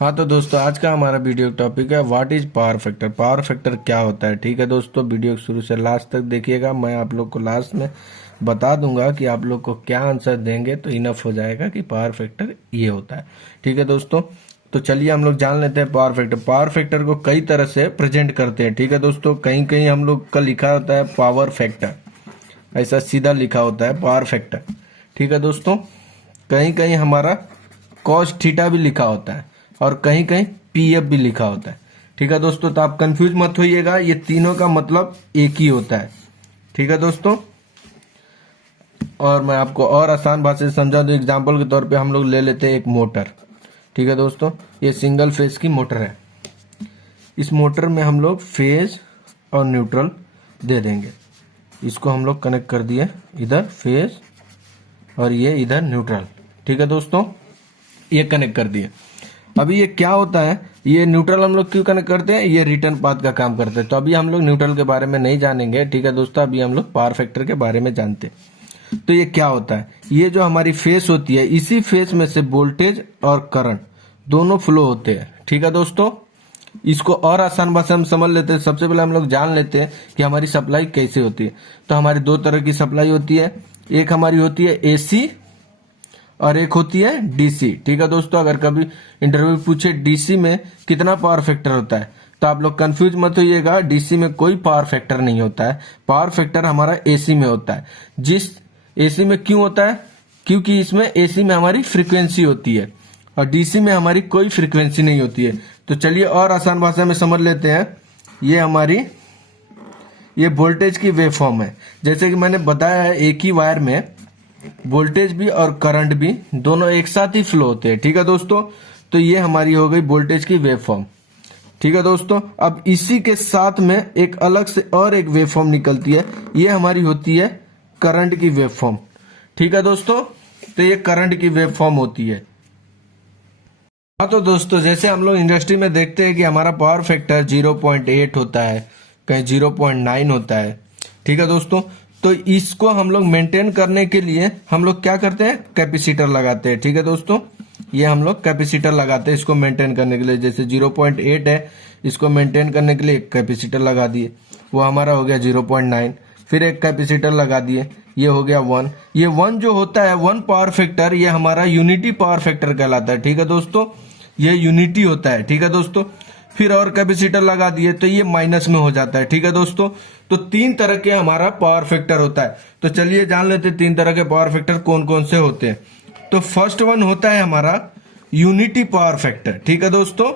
हाँ तो दोस्तों, आज का हमारा वीडियो टॉपिक है what is power factor. Power factor क्या होता है। ठीक है दोस्तों, वीडियो शुरू से लास्ट तक देखिएगा। मैं आप लोग को लास्ट में बता दूंगा कि आप लोग को क्या आंसर देंगे तो इनफ हो जाएगा कि पावर फैक्टर ये होता है। ठीक है दोस्तों, तो चलिए हम लोग जान लेते हैं पावर फैक्टर। पावर फैक्टर को कई तरह से प्रेजेंट करते हैं। ठीक है दोस्तों, कहीं कहीं हम लोग का लिखा होता है पावर फैक्टर, ऐसा सीधा लिखा होता है पावर फैक्टर। ठीक है दोस्तों, कहीं कहीं हमारा कॉस थीटा भी लिखा होता है और कहीं कहीं पीएफ भी लिखा होता है। ठीक है दोस्तों, तो आप कंफ्यूज मत होइएगा, ये तीनों का मतलब एक ही होता है। ठीक है दोस्तों, और मैं आपको और आसान भाषा से समझा दूं। एग्जाम्पल के तौर पे हम लोग ले लेते हैं एक मोटर। ठीक है दोस्तों, ये सिंगल फेज की मोटर है। इस मोटर में हम लोग फेज और न्यूट्रल दे देंगे। इसको हम लोग कनेक्ट कर दिए, इधर फेज और ये इधर न्यूट्रल। ठीक है दोस्तों, ये कनेक्ट कर दिए। अभी ये क्या होता है, ये न्यूट्रल हम लोग क्यों कनेक्ट करते हैं, ये रिटर्न पाथ का काम करते हैं। तो अभी हम लोग न्यूट्रल के बारे में नहीं जानेंगे। ठीक है दोस्तों, अभी हम लोग पावर फैक्टर के बारे में जानते हैं। तो ये क्या होता है, ये जो हमारी फेस होती है, इसी फेस में से वोल्टेज और करंट दोनों फ्लो होते हैं। ठीक है दोस्तों, इसको और आसान भाषा में समझ लेते हैं। सबसे पहले हम लोग जान लेते हैं कि हमारी सप्लाई कैसे होती है। तो हमारी दो तरह की सप्लाई होती है, एक हमारी होती है एसी और एक होती है डीसी। ठीक है दोस्तों, अगर कभी इंटरव्यू पूछे डीसी में कितना पावर फैक्टर होता है तो आप लोग कंफ्यूज मत होइएगा, डीसी में कोई पावर फैक्टर नहीं होता है। पावर फैक्टर हमारा एसी में होता है। जिस एसी में क्यों होता है, क्योंकि इसमें एसी में हमारी फ्रीक्वेंसी होती है और डीसी में हमारी कोई फ्रीक्वेंसी नहीं होती है। तो चलिए और आसान भाषा में समझ लेते हैं। ये हमारी ये वोल्टेज की वेव फॉर्म है। जैसे कि मैंने बताया है, एक ही वायर में वोल्टेज भी और करंट भी दोनों एक साथ ही फ्लो होते हैं। ठीक है दोस्तों, तो ये हमारी हो गई वोल्टेज की वेव फॉर्म। ठीक है दोस्तों, अब इसी के साथ में एक अलग से और एक वेव फॉर्म निकलती है, ये हमारी होती है करंट की वेव फॉर्म। ठीक है दोस्तों, तो ये करंट की वेव फॉर्म होती है। हाँ तो दोस्तों, जैसे हम लोग इंडस्ट्री में देखते हैं कि हमारा पावर फैक्टर 0.8 होता है, कहीं 0.9 होता है। ठीक है दोस्तों, तो इसको हम लोग मेंटेन करने के लिए हम लोग क्या करते हैं, कैपेसिटर लगाते हैं। ठीक है दोस्तों, ये हम लोग कैपेसिटर लगाते हैं इसको मेंटेन करने के लिए। जैसे 0.8 है, इसको मेंटेन करने के लिए एक कैपेसिटर लगा दिए, वो हमारा हो गया 0.9। फिर एक कैपेसिटर लगा दिए, ये हो गया 1। ये 1 जो होता है 1 पावर फैक्टर, ये हमारा यूनिटी पावर फैक्टर कहलाता है। ठीक है दोस्तों, ये यूनिटी होता है। ठीक है दोस्तों, फिर और कैपेसिटर लगा दिए तो ये माइनस में हो जाता है। ठीक है दोस्तों, तो 3 तरह के हमारा पावर फैक्टर होता है। तो चलिए जान लेते हैं 3 तरह के पावर फैक्टर कौन कौन से होते हैं। तो फर्स्ट वन होता है हमारा यूनिटी पावर फैक्टर। ठीक है दोस्तों,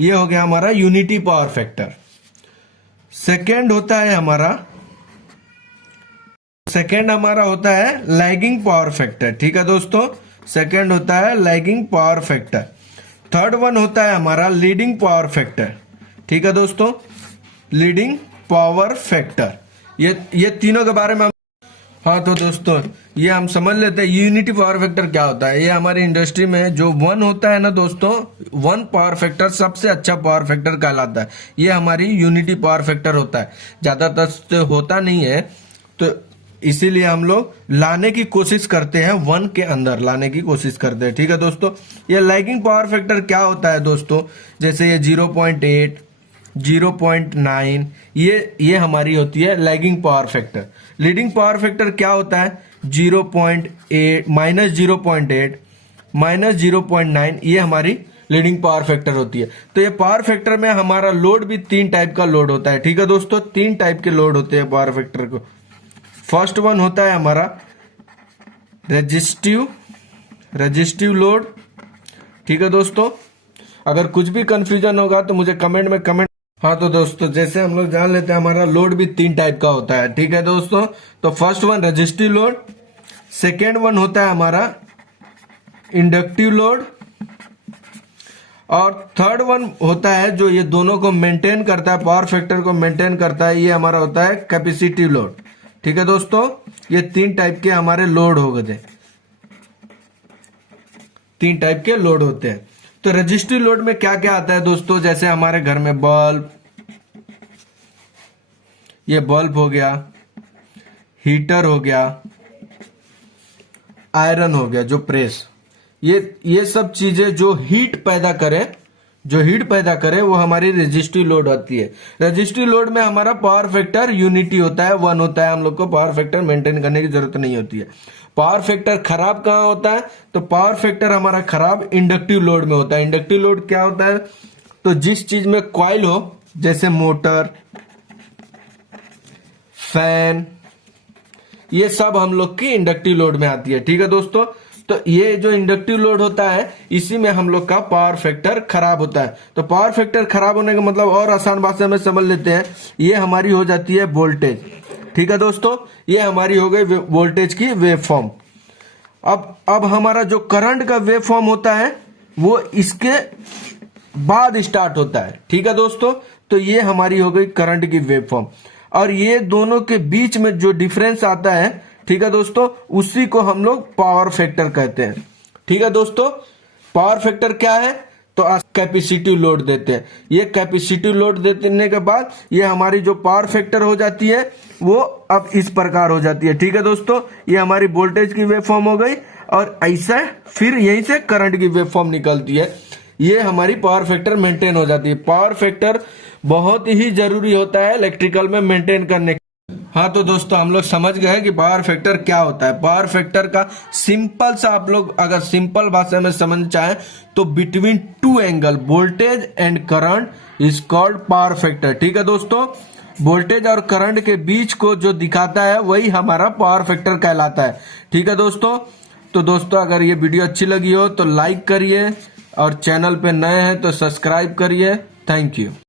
ये हो गया हमारा यूनिटी पावर फैक्टर। सेकेंड हमारा होता है लैगिंग पावर फैक्टर। ठीक है दोस्तों, सेकेंड होता है lagging power factor. Third one होता है हमारा लीडिंग पावर फैक्टर। ठीक है दोस्तों, लीडिंग पावर फैक्टर। ये तीनों के बारे में हाँ तो दोस्तों, ये हम समझ लेते हैं यूनिटी पावर फैक्टर क्या होता है। ये हमारी इंडस्ट्री में जो 1 होता है ना दोस्तों, 1 पावर फैक्टर सबसे अच्छा पावर फैक्टर कहलाता है। ये हमारी यूनिटी पावर फैक्टर होता है, ज्यादातर होता नहीं है, तो इसीलिए हम लोग लाने की कोशिश करते हैं, 1 के अंदर लाने की कोशिश करते हैं। ठीक है दोस्तों, ये लैगिंग पावर फैक्टर क्या होता है दोस्तों, जैसे ये 0.8, 0.9, ये हमारी होती है lagging power factor. Leading power factor क्या होता है, 0.8, -0.8, -0.9, ये हमारी लीडिंग पावर फैक्टर होती है। तो ये पावर फैक्टर में हमारा लोड भी 3 टाइप का लोड होता है। ठीक है दोस्तों, 3 टाइप के लोड होते हैं पावर फैक्टर को। फर्स्ट वन होता है हमारा रेजिस्टिव लोड। ठीक है दोस्तों, अगर कुछ भी कंफ्यूजन होगा तो मुझे कमेंट में कमेंट। हाँ तो दोस्तों, जैसे हम लोग जान लेते हैं हमारा लोड भी 3 टाइप का होता है। ठीक है दोस्तों, तो first one resistive load, second one होता है हमारा इंडक्टिव लोड, और थर्ड वन होता है जो ये दोनों को मेंटेन करता है, पावर फैक्टर को मेंटेन करता है, ये हमारा होता है कैपेसिटिव लोड। ठीक है दोस्तों, ये 3 टाइप के हमारे लोड हो गए, 3 टाइप के लोड होते हैं। तो रेजिस्टिव लोड में क्या क्या आता है दोस्तों, जैसे हमारे घर में बल्ब, ये बल्ब हो गया, हीटर हो गया, आयरन हो गया जो प्रेस, ये सब चीजें जो हीट पैदा करे जो हीट पैदा करे वो हमारी रेजिस्टिव लोड होती है। रेजिस्टिव लोड में हमारा पावर फैक्टर यूनिटी होता है, 1 होता है, हम लोग को पावर फैक्टर मेंटेन करने की जरूरत नहीं होती है। पावर फैक्टर खराब कहाँ होता है? तो पावर फैक्टर हमारा खराब इंडक्टिव लोड में होता है। इंडक्टिव लोड क्या होता है? तो जिस चीज में कॉइल हो, जैसे मोटर, फैन, ये सब हम लोग की इंडक्टिव लोड में आती है। ठीक है दोस्तों, तो ये जो इंडक्टिव लोड होता है इसी में हम लोग का पावर फैक्टर खराब होता है। तो पावर फैक्टर खराब होने का मतलब और आसान भाषा में समझ लेते हैं, ये हमारी हो जाती है वोल्टेज। ठीक है दोस्तों, ये हमारी हो गई वोल्टेज की वेव फॉर्म। अब हमारा जो करंट का वेव फॉर्म होता है वो इसके बाद स्टार्ट होता है। ठीक है दोस्तों, तो ये हमारी हो गई करंट की वेव फॉर्म। और ये दोनों के बीच में जो डिफरेंस आता है, ठीक है दोस्तों, उसी को हम लोग पावर फैक्टर कहते हैं। ठीक है दोस्तों, पावर फैक्टर क्या है? तो कैपेसिटिव लोड देते हैं। ये कैपेसिटिव लोड देने के बाद ये हमारी जो पावर फैक्टर हो जाती है वो अब इस प्रकार हो जाती है। ठीक है दोस्तों, ये हमारी वोल्टेज की वेव फॉर्म हो गई और ऐसा फिर यहीं से करंट की वेव फॉर्म निकलती है। ये हमारी पावर फैक्टर मेंटेन हो जाती है। पावर फैक्टर बहुत ही जरूरी होता है इलेक्ट्रिकल में मेंटेन करने। हाँ तो दोस्तों, हम लोग समझ गए कि पावर फैक्टर क्या होता है। पावर फैक्टर का सिंपल सा आप लोग अगर सिंपल भाषा में समझ चाहें तो between two angle voltage and current is called power factor. ठीक है दोस्तों, वोल्टेज और करंट के बीच को जो दिखाता है वही हमारा पावर फैक्टर कहलाता है। ठीक है दोस्तों, तो दोस्तों अगर ये वीडियो अच्छी लगी हो तो लाइक करिए और चैनल पे नए हैं तो सब्सक्राइब करिए। Thank you.